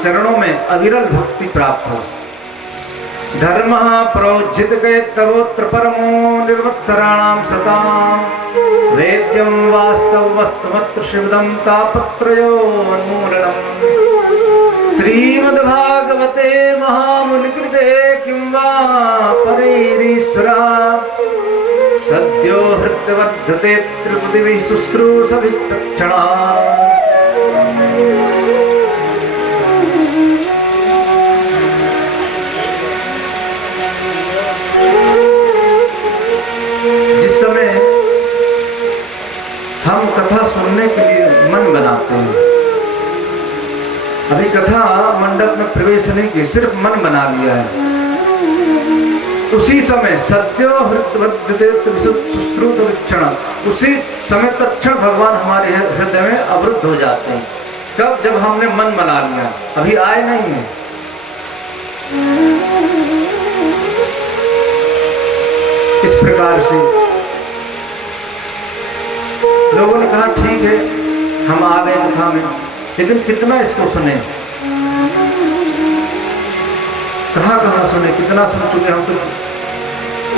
चरणों में अविरल भक्ति प्राप्त हो। धर्म प्रोज्झित कैतवोत्र परमो निर्वत्सराणाम सताम वेद्यम वास्तव वस्तुमत्र शिवदम तापत्रयोन्मूलनम् श्रीमद्भागवते महामुनिकृते किं वा परैरीश्वरा सद्यो हृत्यवद्धते त्रिपुटिभिः शुश्रूषभिः तत्क्षणात्। हम कथा सुनने के लिए मन बनाते हैं। अभी कथा मंडप में प्रवेश नहीं किया, सिर्फ मन बना लिया है। उसी समय सत्यो हृदय, उसी समय तत्क्षण भगवान हमारे हृदय में अवरुद्ध हो जाते हैं। कब? जब हमने मन बना लिया, अभी आए नहीं है। इस प्रकार से लोगों ने कहा ठीक है हम आ गए कथा में, लेकिन कितना इसको सुने, कहाँ सुने, कितना सुन चुके हम तो।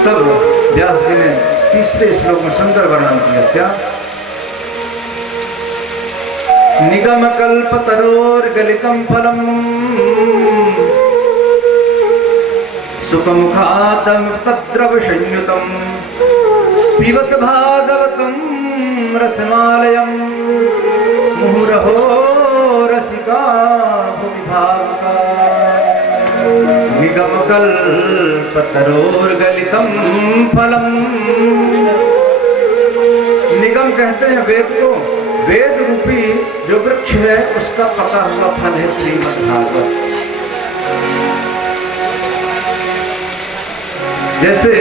तब व्यास जी ने तीसरे श्लोक में सुंदर वर्णन किया। क्या? निगम कल्प तरोर्गलितम फलम सुखमुखादम तद्रव संयुतम पिबत भागवतम रसमालयम मुहुरहो रसिका भुवि भावुका निगमकल्पतरोर्गलितं फलम। निगम कहते हैं वेद को, वेद रूपी जो वृक्ष है उसका पका हुआ फल है श्रीमद्भागवत। जैसे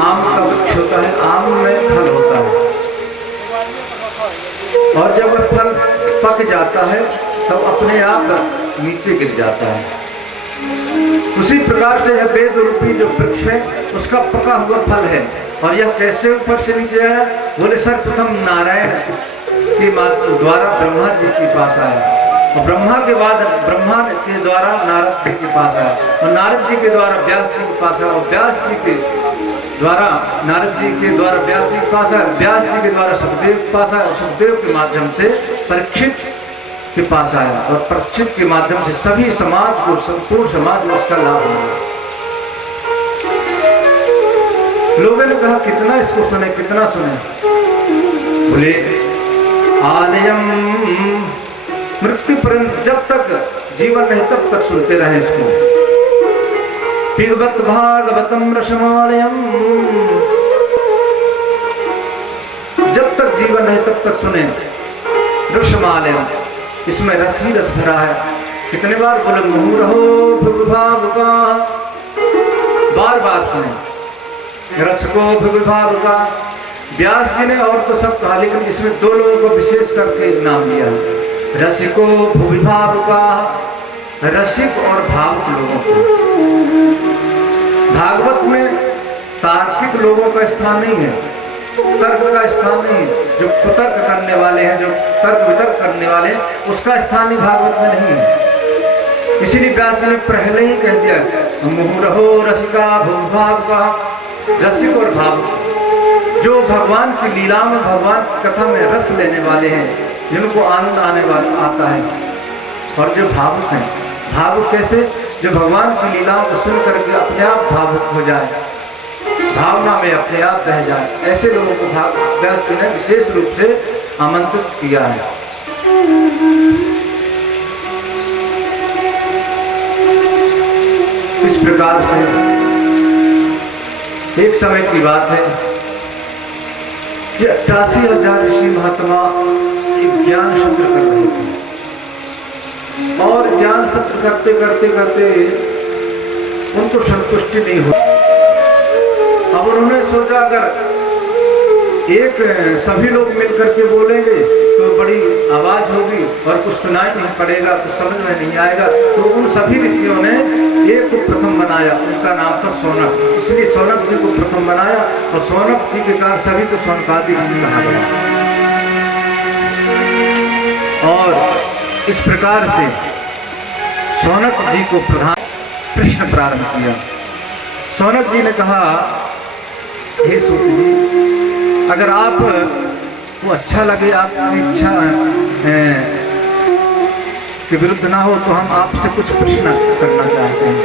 आम का वृक्ष होता है, आम में फल होता है और जब वह फल पक जाता है तब अपने आप नीचे गिर जाता है। उसी प्रकार से यह वेद रूपी जो वृक्ष है उसका पका हुआ फल है। और यह कैसे ऊपर से नीचे आया? बोले सर्वप्रथम नारायण के द्वारा ब्रह्मा जी के पास आया, और ब्रह्मा के बाद ब्रह्मा के द्वारा नारद जी के पास आया, और नारद जी के द्वारा व्यास जी के पास आया, और व्यास जी के द्वारा नारद जी के द्वारा व्यास जी के पास आया, व्यास जी के द्वारा सुखदेव के पास आया, और सुखदेव के माध्यम से परीक्षित के पास आया, और परीक्षित के माध्यम से सभी समाज को, संपूर्ण समाज को उसका लाभ हुआ। लोगों ने कहा कितना इसको सुने, कितना सुने? बोले आलयम मृत्यु पर्यंत, जब तक जीवन नहीं तब तक सुनते रहे इसको। पिबत भागवतम रसमालयम, जब तक जीवन है तब तक सुने। रसमालयम, इसमें रस ही रस भरा है। कितने बार बोले? मुहुरहो भुविभावुका, बार बार सुने। रस को भुविभावुका, व्यास जी ने और तो सब कहा, लेकिन इसमें दो लोगों को विशेष करके नाम लिया है। रसिको भुविभावुका, रसिक और भावुक लोगों को। भागवत में तार्किक लोगों का स्थान नहीं है, तर्क का स्थान नहीं है। जो कुतर्क करने वाले हैं, जो तर्क वितर्क करने वाले हैं, उसका स्थान ही भागवत में नहीं है। इसीलिए व्यास ने पहले ही कह दिया मुहुरहो रसिका भुविभावुका, रसिक और भावुक, जो भगवान की लीला में, भगवान की कथा में रस लेने वाले हैं, जिनको आनंद आने वाला आता है। और जो भावुक हैं, भावुक कैसे? जो भगवान की लीलाओं को सुन करके अपने आप भावुक हो जाए, भावना में अपने आप बह जाए, ऐसे लोगों को व्यास जी ने विशेष रूप से आमंत्रित किया है। इस प्रकार से एक समय की बात है कि 88,000 ऋषि महात्मा एक ज्ञान सत्र कर रहे थे, और ज्ञान सत्र करते करते करते उनको संतुष्टि नहीं हुई। अब उन्होंने सोचा अगर एक सभी लोग मिलकर के बोलेंगे तो बड़ी आवाज होगी और कुछ सुनाई नहीं पड़ेगा, तो समझ में नहीं आएगा। तो उन सभी ऋषियों ने एक को प्रथम बनाया, उनका नाम था सौनक। इसलिए सौनक जी को प्रथम बनाया, और सौनक जी के कारण सभी को सौनकादि ऋषि कहा गया। और इस प्रकार से शौनक जी को प्रधान प्रश्न प्रारंभ किया। शौनक जी ने कहा, हे सूत जी, अगर आप को अच्छा लगे, आपकी इच्छा के विरुद्ध ना हो, तो हम आपसे कुछ प्रश्न करना चाहते हैं।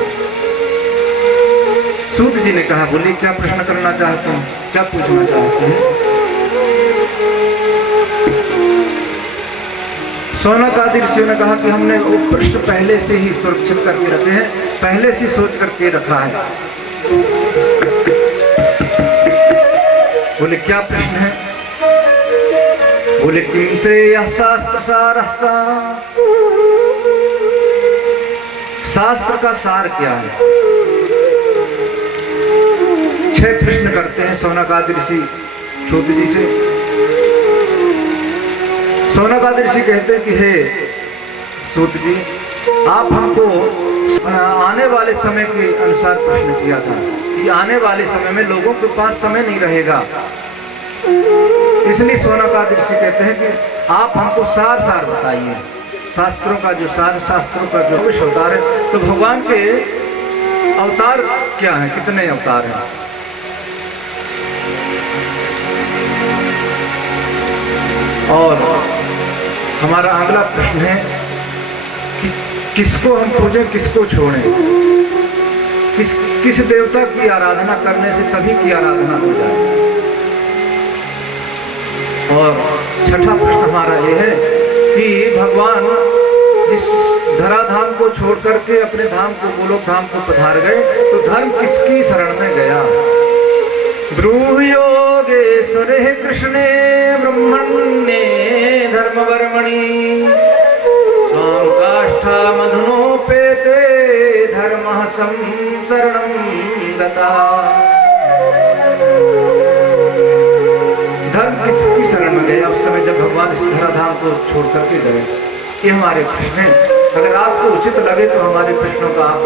सूत जी ने कहा, बोलिए क्या प्रश्न करना चाहते हैं, क्या पूछना चाहते हैं? शौनक आदि ऋषियों ने कहा कि हमने वो प्रश्न पहले से ही सुरक्षित करके रखे हैं, पहले से सोच करके रखा है। बोले क्या प्रश्न है? बोले किम से यह शास्त्र सार, शास्त्र का सार क्या है? 6 प्रश्न करते हैं शौनक आदि ऋषि सूत जी से। शौनक आदि ऋषि कहते हैं कि हे सूत जी, आप हमको आने वाले समय के अनुसार प्रश्न किया था कि आने वाले समय में लोगों के पास समय नहीं रहेगा, इसलिए शौनक आदि ऋषि कहते हैं कि आप हमको सार सार बताइए, शास्त्रों का जो सार, शास्त्रों का जो विश्व अवतार है। तो भगवान के अवतार क्या है, कितने अवतार हैं? और हमारा अगला प्रश्न है कि किसको हम पूजें, किसको छोड़ें, किस देवता की आराधना करने से सभी की आराधना हो जाए। और छठा प्रश्न हमारा यह है कि भगवान जिस धराधाम को छोड़ करके अपने धाम को, गोलोक धाम को पधार गए, तो धर्म किसकी शरण में गया? ब्रूहयोगेश्वरे कृष्णे ब्रह्मण्ये धर्मवर्मणि स्वाम काष्ठा मधुनोपेते धर्मः संसरणं गता। धर्म किसकी शरण में गए उस समय जब भगवान इस धराधाम को छोड़ करके गए? ये हमारे प्रश्न हैं। अगर आपको उचित लगे तो हमारे प्रश्नों का आप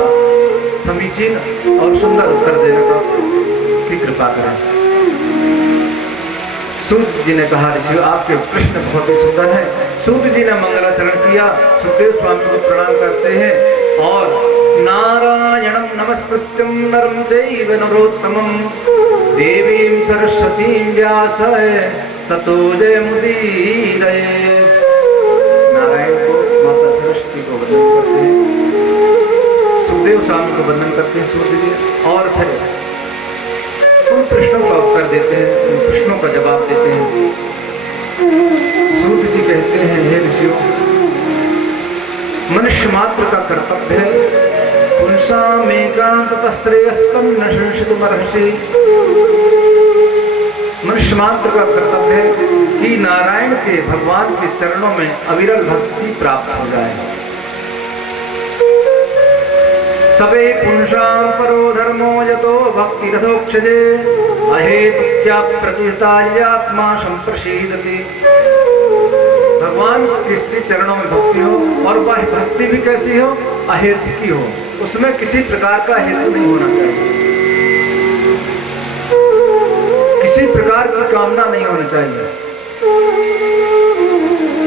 समीचीन और सुंदर उत्तर देने का की कृपा करें। सूत जी ने कहा, ऋषि आपके प्रश्न बहुत ही सुंदर है। सूत जी ने मंगलाचरण किया, सुखदेव स्वामी को प्रणाम करते हैं और नारायणं नमस्कृत्यं नरं चैव नरोत्तमं देवीं सरस्वतीं व्यास ततो जयमुदीरयेत्। नारायण को, माता सरस्वती को वंदन करते हैं, सुखदेव स्वामी को वंदन करते हैं सूत जी, और फिर उन प्रश्नों का उत्तर देते हैं, उन प्रश्नों का जवाब देते हैं। सूत जी कहते हैं, हे ऋषियों, मनुष्य मात्र का कर्तव्य है पुंसामेकांततश्रेयस्तं न संशितुमर्हसि। मनुष्य मात्र का कर्तव्य है कि नारायण के, भगवान के चरणों में अविरल भक्ति प्राप्त हो जाए। सबे पुंसां परो धर्मो यतो भक्ति रथोक्षजे अहेतुक्या प्रतिहितात्मा संप्रसीदति। भगवान के चरणों में भक्ति हो, और वह भक्ति भी कैसी हो? अहेतु की हो, उसमें किसी प्रकार का हेतु नहीं होना चाहिए, किसी प्रकार की कामना नहीं होनी चाहिए।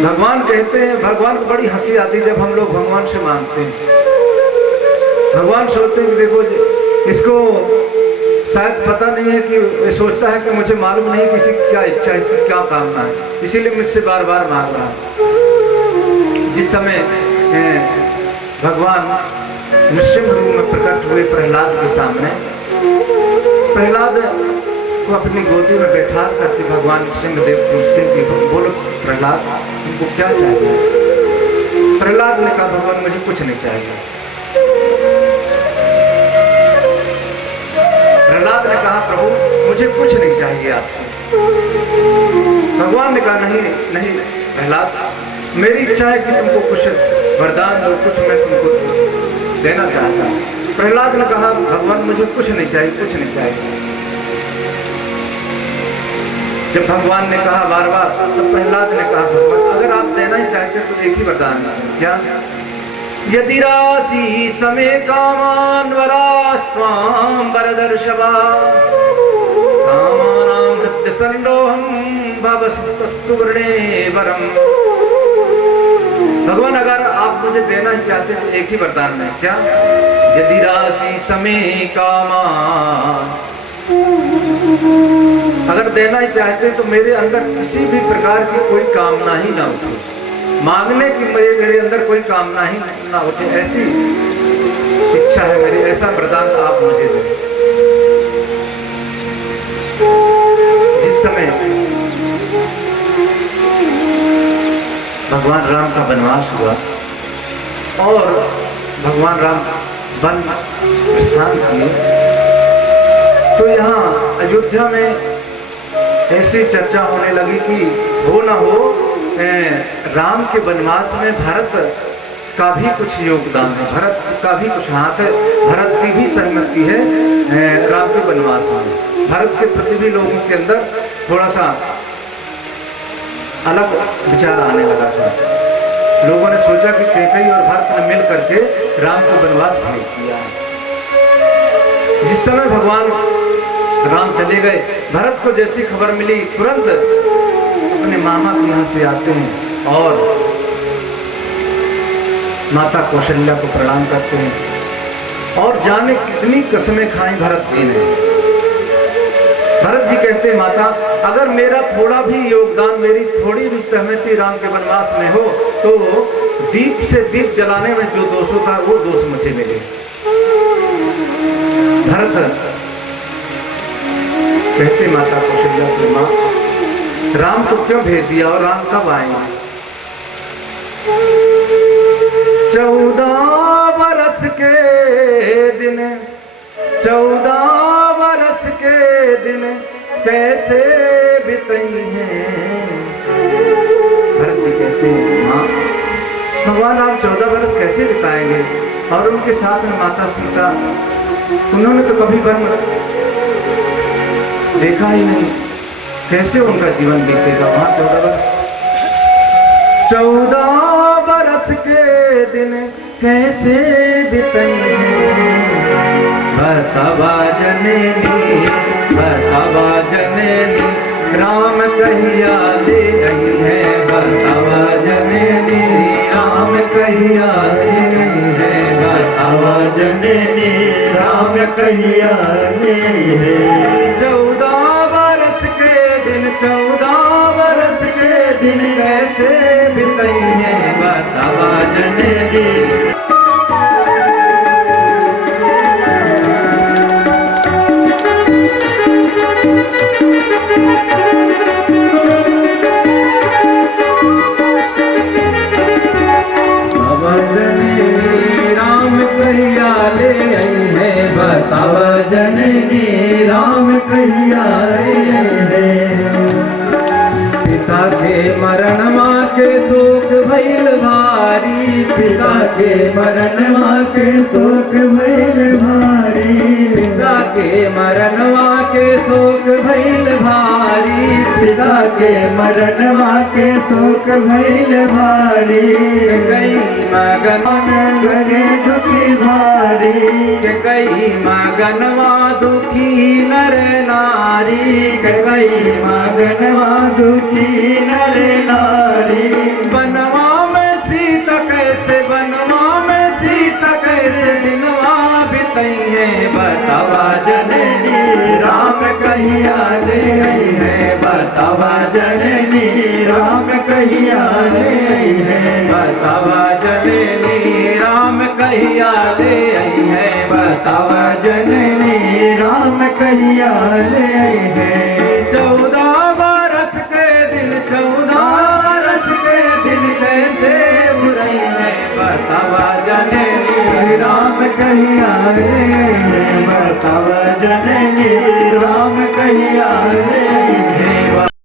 भगवान कहते हैं, भगवान को बड़ी हंसी आती है जब हम लोग भगवान से मांगते हैं। भगवान सोचते हैं कि देखो इसको शायद पता नहीं है, कि ये सोचता है कि मुझे मालूम नहीं किसी की क्या इच्छा है, इसकी क्या कामना है, इसीलिए मुझसे बार बार मांग रहा है। जिस समय भगवान नृसिंह रूप में प्रकट हुए प्रहलाद के सामने, प्रहलाद को अपनी गोदी में बैठा करके भगवान सिंहदेव पूछते कि बोलो प्रहलाद, तुमको क्या चाहिए? प्रहलाद ने कहा, भगवान मुझे कुछ नहीं चाहिए। प्रहलाद ने कहा, प्रभु मुझे कुछ नहीं चाहिए आपसे। भगवान ने कहा, नहीं नहीं प्रहलाद, मेरी इच्छा है कि तुमको कुछ वरदान दो, कुछ मैं तुमको देना चाहता हूं। प्रहलाद ने कहा, भगवान मुझे कुछ नहीं चाहिए, कुछ नहीं चाहिए। जब भगवान ने कहा बार बार, तो प्रहलाद ने कहा, भगवान अगर आप देना ही चाहते तो एक ही वरदान है। क्या? यदि राशि समे कामान वरास्त्वां वरदर्शवा कामानां हृद्य संडोहं भवस्तस्तु वृणे वरम्। भगवान अगर आप मुझे देना ही चाहते तो एक ही वरदान है, क्या? यदि राशि समय कामा, अगर देना ही चाहते तो मेरे अंदर किसी भी प्रकार की कोई कामना ही ना उठे, मांगने की मेरे अंदर कोई कामना ही ना उठे, ऐसी इच्छा है मेरी, ऐसा वरदान आप मुझे दें। जिस समय भगवान राम का वनवास हुआ और भगवान राम वन प्रस्थान किए, तो यहाँ अयोध्या में ऐसी चर्चा होने लगी कि हो ना हो राम के वनवास में भरत का भी कुछ योगदान है, भरत का भी कुछ हाथ है, भरत की भी सहमति है राम के वनवास में। भरत के प्रति भी लोगों के अंदर थोड़ा सा अलग विचार आने लगा था। लोगों ने सोचा कि कैकेयी और भरत ने मिल करके राम को वनवास भेज दिया है। जिस समय भगवान राम चले गए, भरत को जैसी खबर मिली तुरंत अपने मामा के यहाँ से आते हैं और माता कौशल्या को प्रणाम करते हैं और जाने कितनी कसमें खाई भरत जी ने। भरत जी कहते हैं, माता अगर मेरा थोड़ा भी योगदान, मेरी थोड़ी भी सहमति राम के वनवास में हो तो दीप से दीप जलाने में जो दोष होता है वो दोष मुझे मिले। भरत कहते माता कौशल्या से, मां राम को क्यों भेज दिया और राम कब आएंगे? 14 बरस के दिन, 14 बरस के दिन कैसे बिताई हैं? भरत जी कहते हैं, मां भगवान राम 14 बरस कैसे बिताएंगे? और उनके साथ में माता सीता, उन्होंने तो कभी वन देखा ही नहीं, कैसे उनका जीवन बीतेगा वहां 14 बरस के दिन कैसे बिताई बतावा जननी, बतावा जननी राम कहिया ले आई है, बतावा जननी राम कहिया ले आई है, बतावा जननी राम कहिया ले है। 14 बरस के दिन, 14 बरस के दिन कैसे बिताई है बतावा जननी। बतावा जननी राम कहिया ले है। पिता के मरण माँ के शोक भइल भारी, पिता के मरण माँ के शोक भइल भारी, पिता के मरण माँ के शोक भइल भारी, पिता के मरण माँ के शोक भइल भारी। कई मगन लगे दुखी भारी, कई मगनवा दुखी नर नारी, कई मगनवा दुखी नर नारी। बनवा में सीता कैसे, बनवा में सीता कैसे दिनवा बिताई है बतावा जननी राम कहिया ले आई है, बतावा जननी राम कहिया ले आई है, बतावा जननी राम कहिया ले आई है, बतावा जननी राम कहिया ले आई है। 14 बरस के दिन, 14 बरस के दिन कैसे बुराई है बतावा जननी राम कहिया ले आई है, बतावा जननी